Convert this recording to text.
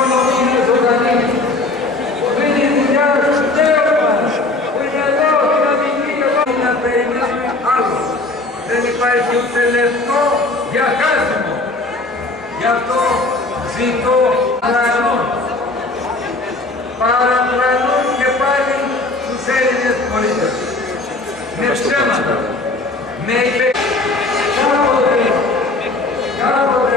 οικονομία ζωντανή, που δίνει δουλειά στους νέους μας, που είναι εδώ δυναμική και εδώ να περιμένουμε άλλο. Δεν υπάρχει ούτε λεπτό για χάσιμο. Γι' αυτό ζητώ παραπλανών. Παραπλανών και πάλι τους Έλληνες πολίτες. Με ψέματα. Με κάποτε